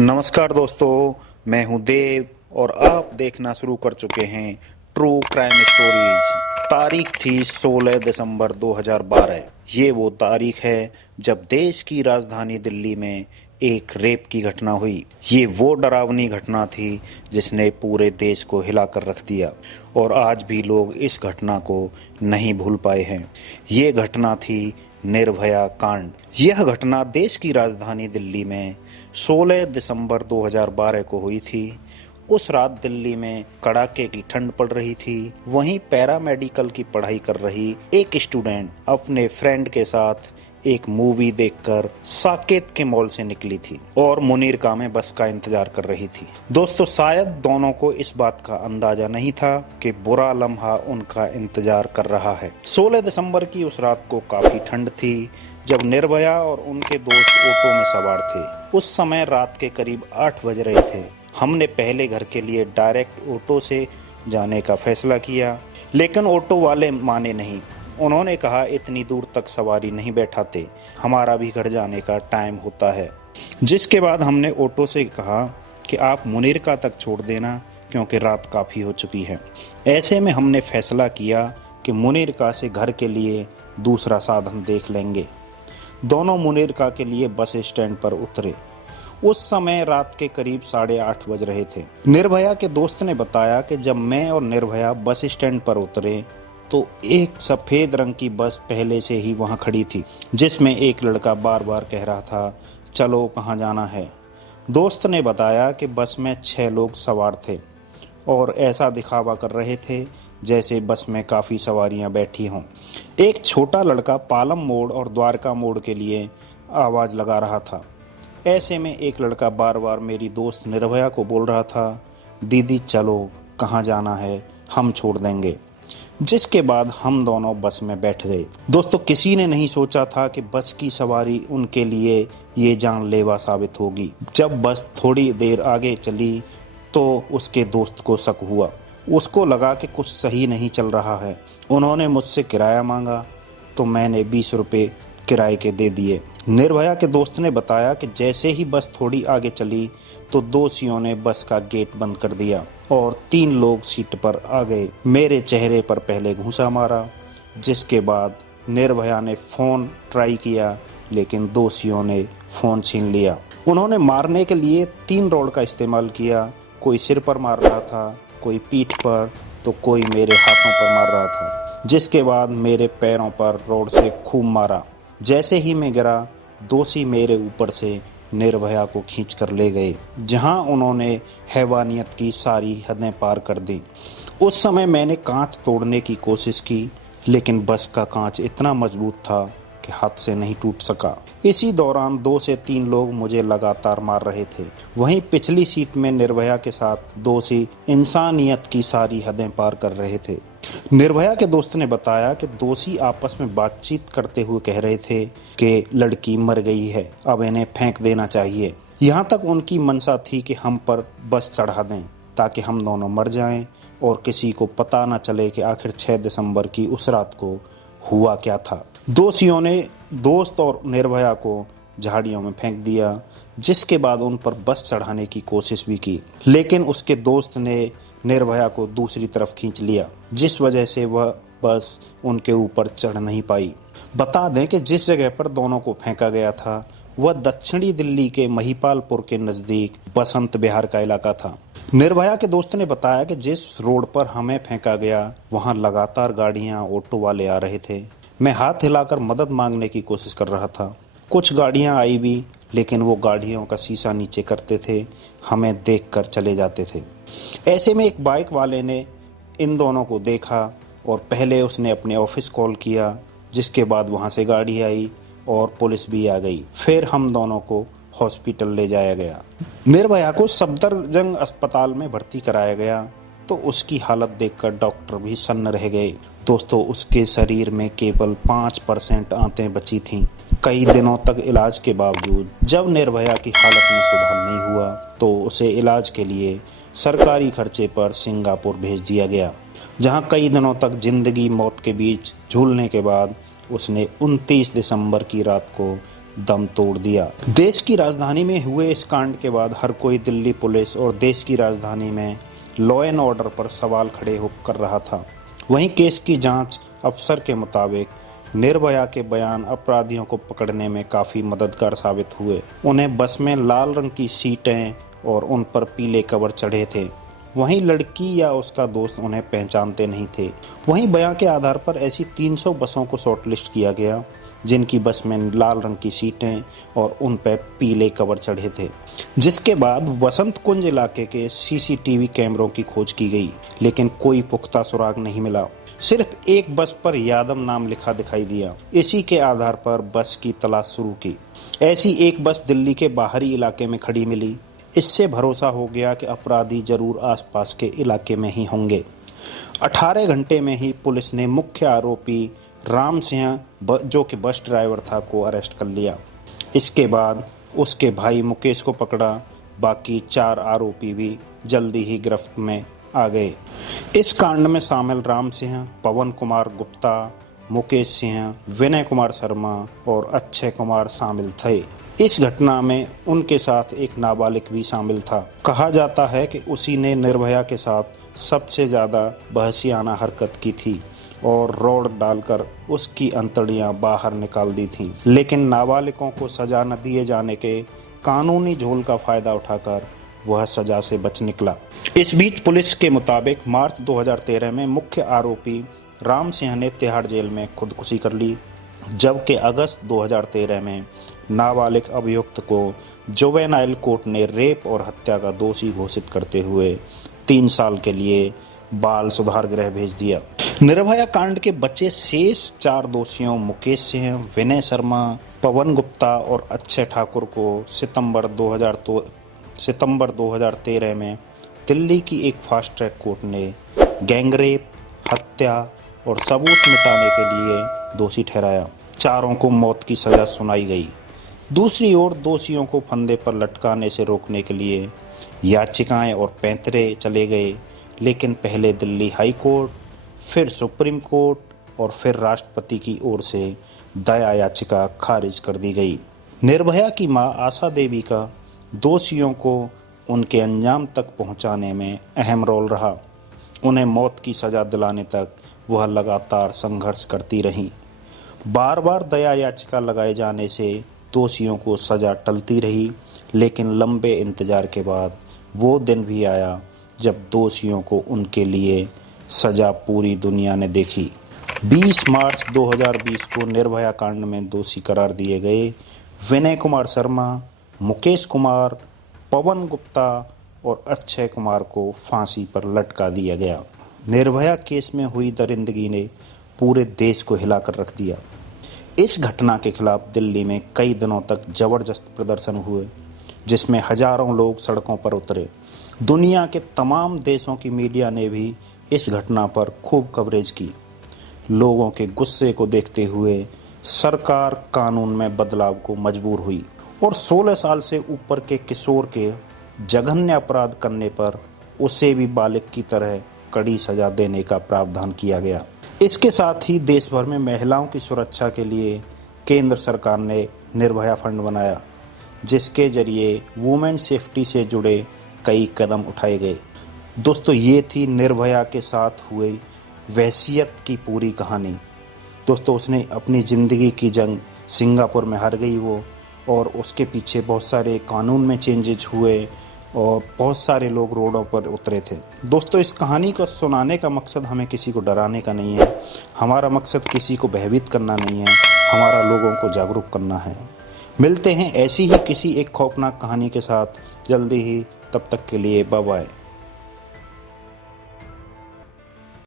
नमस्कार दोस्तों, मैं हूं देव और आप देखना शुरू कर चुके हैं ट्रू क्राइम स्टोरीज। तारीख थी 16 दिसंबर 2012। ये वो तारीख है जब देश की राजधानी दिल्ली में एक रेप की घटना हुई। ये वो डरावनी घटना थी जिसने पूरे देश को हिला कर रख दिया और आज भी लोग इस घटना को नहीं भूल पाए हैं। ये घटना थी निर्भया कांड। यह घटना देश की राजधानी दिल्ली में 16 दिसंबर 2012 को हुई थी। उस रात दिल्ली में कड़ाके की ठंड पड़ रही थी। वहीं पैरामेडिकल की पढ़ाई कर रही एक स्टूडेंट अपने फ्रेंड के साथ एक मूवी देखकर साकेत के मॉल से निकली थी और मुनीरका में बस का इंतजार कर रही थी। दोस्तों, शायद दोनों को इस बात का अंदाजा नहीं था कि बुरा लम्हा उनका इंतजार कर रहा है। 16 दिसंबर की उस रात को काफी ठंड थी जब निर्भया और उनके दोस्त ऑटो में सवार थे। उस समय रात के करीब 8 बज रहे थे। हमने पहले घर के लिए डायरेक्ट ऑटो से जाने का फैसला किया, लेकिन ऑटो वाले माने नहीं। उन्होंने कहा इतनी दूर तक सवारी नहीं बैठाते, हमारा भी घर जाने का टाइम होता है। जिसके बाद हमने ऑटो से कहा कि आप मुनीरका तक छोड़ देना क्योंकि रात काफ़ी हो चुकी है। ऐसे में हमने फैसला किया कि मुनीरका से घर के लिए दूसरा साधन देख लेंगे। दोनों मुनीरका के लिए बस स्टैंड पर उतरे। उस समय रात के करीब 8:30 बज रहे थे। निर्भया के दोस्त ने बताया कि जब मैं और निर्भया बस स्टैंड पर उतरे तो एक सफ़ेद रंग की बस पहले से ही वहां खड़ी थी, जिसमें एक लड़का बार बार कह रहा था, चलो कहाँ जाना है। दोस्त ने बताया कि बस में 6 लोग सवार थे और ऐसा दिखावा कर रहे थे जैसे बस में काफ़ी सवारियां बैठी हों। एक छोटा लड़का पालम मोड़ और द्वारका मोड़ के लिए आवाज़ लगा रहा था। ऐसे में एक लड़का बार बार मेरी दोस्त निर्भया को बोल रहा था, दीदी चलो कहाँ जाना है, हम छोड़ देंगे। जिसके बाद हम दोनों बस में बैठ गए। दोस्तों, किसी ने नहीं सोचा था कि बस की सवारी उनके लिए ये जानलेवा साबित होगी। जब बस थोड़ी देर आगे चली तो उसके दोस्त को शक हुआ। उसको लगा कि कुछ सही नहीं चल रहा है। उन्होंने मुझसे किराया मांगा तो मैंने 20 रुपये किराए के दे दिए। निर्भया के दोस्त ने बताया कि जैसे ही बस थोड़ी आगे चली तो दोषियों ने बस का गेट बंद कर दिया और 3 लोग सीट पर आ गए। मेरे चेहरे पर पहले घूंसा मारा, जिसके बाद निर्भया ने फ़ोन ट्राई किया लेकिन दोषियों ने फ़ोन छीन लिया। उन्होंने मारने के लिए 3 रॉड का इस्तेमाल किया। कोई सिर पर मार रहा था, कोई पीठ पर तो कोई मेरे हाथों पर मार रहा था। जिसके बाद मेरे पैरों पर रॉड से खूब मारा। जैसे ही मैं गिरा, दोषी मेरे ऊपर से निर्भया को खींच कर ले गए, जहां उन्होंने हैवानियत की सारी हदें पार कर दी। उस समय मैंने कांच तोड़ने की कोशिश की, लेकिन बस का कांच इतना मजबूत था कि हाथ से नहीं टूट सका। इसी दौरान 2 से 3 लोग मुझे लगातार मार रहे थे। वहीं पिछली सीट में निर्भया के साथ दोषी इंसानियत की सारी हदें पार कर रहे थे। निर्भया के दोस्त ने बताया कि दोषी आपस में बातचीत करते हुए कह रहे थे कि लड़की मर गई है, अब इन्हें फेंक देना चाहिए। यहाँ तक उनकी मंशा थी कि हम पर बस चढ़ा दें ताकि हम दोनों मर जाएं और किसी को पता न चले कि आखिर 6 दिसंबर की उस रात को हुआ क्या था। दोषियों ने दोस्त और निर्भया को झाड़ियों में फेंक दिया, जिसके बाद उन पर बस चढ़ाने की कोशिश भी की, लेकिन उसके दोस्त ने निर्भया को दूसरी तरफ खींच लिया, जिस वजह से वह बस उनके ऊपर चढ़ नहीं पाई। बता दें कि जिस जगह पर दोनों को फेंका गया था वह दक्षिणी दिल्ली के महिपालपुर के नज़दीक बसंत विहार का इलाका था। निर्भया के दोस्त ने बताया कि जिस रोड पर हमें फेंका गया वहां लगातार गाड़ियां, ऑटो वाले आ रहे थे। मैं हाथ हिलाकर मदद मांगने की कोशिश कर रहा था। कुछ गाड़ियां आई भी, लेकिन वो गाड़ियों का शीशा नीचे करते थे, हमें देखकर चले जाते थे। ऐसे में एक बाइक वाले ने इन दोनों को देखा और पहले उसने अपने ऑफिस कॉल किया, जिसके बाद वहां से गाड़ी आई और पुलिस भी आ गई। फिर हम दोनों को हॉस्पिटल ले जाया गया। निर्भया को सफदरजंग अस्पताल में भर्ती कराया गया तो उसकी हालत देखकर डॉक्टर भी सन्न रह गए। दोस्तों, उसके शरीर में केवल 5% आंतें बची थीं। कई दिनों तक इलाज के बावजूद जब निर्भया की हालत में सुधार नहीं हुआ तो उसे इलाज के लिए सरकारी खर्चे पर सिंगापुर भेज दिया गया, जहां कई दिनों तक जिंदगी मौत के बीच झूलने के बाद उसने 29 दिसंबर की रात को दम तोड़ दिया। देश की राजधानी में हुए इस कांड के बाद हर कोई दिल्ली पुलिस और देश की राजधानी में लॉ एंड ऑर्डर पर सवाल खड़े कर रहा था। वहीं केस की जांच अफसर के मुताबिक निर्भया के बयान अपराधियों को पकड़ने में काफ़ी मददगार साबित हुए। उन्हें बस में लाल रंग की सीटें और उन पर पीले कवर चढ़े थे। वहीं लड़की या उसका दोस्त उन्हें पहचानते नहीं थे। वहीं बयान के आधार पर ऐसी 300 बसों को शॉर्टलिस्ट किया गया जिनकी बस में लाल रंग की सीटें और उन पर पीले कवर चढ़े थे। जिसके बाद वसंत कुंज इलाके के सीसीटीवी कैमरों की खोज की गई, लेकिन कोई पुख्ता सुराग नहीं मिला। सिर्फ एक बस पर यादव नाम लिखा दिखाई दिया। इसी के आधार पर बस की तलाश शुरू की। ऐसी एक बस दिल्ली के बाहरी इलाके में खड़ी मिली। इससे भरोसा हो गया कि अपराधी जरूर आसपास के इलाके में ही होंगे। 18 घंटे में ही पुलिस ने मुख्य आरोपी राम सिंह, जो कि बस ड्राइवर था, को अरेस्ट कर लिया। इसके बाद उसके भाई मुकेश को पकड़ा। बाकी 4 आरोपी भी जल्दी ही गिरफ्त में आ गए। इस कांड में शामिल राम सिंह, पवन कुमार गुप्ता, मुकेश सिंह, विनय कुमार शर्मा और अक्षय कुमार शामिल थे। इस घटना में उनके साथ एक नाबालिग भी शामिल था। कहा जाता है कि उसी ने निर्भया के साथ सबसे ज़्यादा बहसियाना हरकत की थी और रॉड डालकर उसकी अंतड़ियां बाहर निकाल दी थीं। लेकिन नाबालिगों को सजा न दिए जाने के कानूनी झोल का फायदा उठाकर वह सजा से बच निकला। इस बीच पुलिस के मुताबिक मार्च 2013 में मुख्य आरोपी राम सिंह ने तिहाड़ जेल में खुदकुशी कर ली, जबकि अगस्त 2013 में नाबालिग अभियुक्त को जुवेनाइल कोर्ट ने रेप और हत्या का दोषी घोषित करते हुए 3 साल के लिए बाल सुधार गृह भेज दिया। निर्भया कांड के बचे शेष 4 दोषियों मुकेश सिंह, विनय शर्मा, पवन गुप्ता और अक्षय ठाकुर को सितंबर 2013 में दिल्ली की एक फास्ट ट्रैक कोर्ट ने गैंगरेप, हत्या और सबूत मिटाने के लिए दोषी ठहराया। चारों को मौत की सजा सुनाई गई। दूसरी ओर दोषियों को फंदे पर लटकाने से रोकने के लिए याचिकाएं और पैंतरे चले गए, लेकिन पहले दिल्ली हाई कोर्ट, फिर सुप्रीम कोर्ट और फिर राष्ट्रपति की ओर से दया याचिका खारिज कर दी गई। निर्भया की मां आशा देवी का दोषियों को उनके अंजाम तक पहुंचाने में अहम रोल रहा। उन्हें मौत की सजा दिलाने तक वह लगातार संघर्ष करती रहीं। बार बार दया याचिका लगाए जाने से दोषियों को सजा टलती रही, लेकिन लंबे इंतजार के बाद वो दिन भी आया जब दोषियों को उनके लिए सजा पूरी दुनिया ने देखी। 20 मार्च 2020 को निर्भया कांड में दोषी करार दिए गए विनय कुमार शर्मा, मुकेश कुमार, पवन गुप्ता और अक्षय कुमार को फांसी पर लटका दिया गया। निर्भया केस में हुई दरिंदगी ने पूरे देश को हिलाकर रख दिया। इस घटना के खिलाफ दिल्ली में कई दिनों तक जबरदस्त प्रदर्शन हुए, जिसमें हजारों लोग सड़कों पर उतरे। दुनिया के तमाम देशों की मीडिया ने भी इस घटना पर खूब कवरेज की। लोगों के गुस्से को देखते हुए सरकार कानून में बदलाव को मजबूर हुई और 16 साल से ऊपर के किशोर के जघन्य अपराध करने पर उसे भी बालिग की तरह कड़ी सजा देने का प्रावधान किया गया। इसके साथ ही देश भर में महिलाओं की सुरक्षा के लिए केंद्र सरकार ने निर्भया फंड बनाया, जिसके जरिए वुमेन सेफ्टी से जुड़े कई कदम उठाए गए। दोस्तों, ये थी निर्भया के साथ हुई वहशियत की पूरी कहानी। दोस्तों, उसने अपनी ज़िंदगी की जंग सिंगापुर में हार गई वो, और उसके पीछे बहुत सारे कानून में चेंजेज हुए और बहुत सारे लोग रोडों पर उतरे थे। दोस्तों, इस कहानी को सुनाने का मकसद हमें किसी को डराने का नहीं है। हमारा मकसद किसी को भयभीत करना नहीं है, हमारा लोगों को जागरूक करना है। मिलते हैं ऐसी ही किसी एक खौफनाक कहानी के साथ जल्दी ही। तब तक के लिए बाय बाय।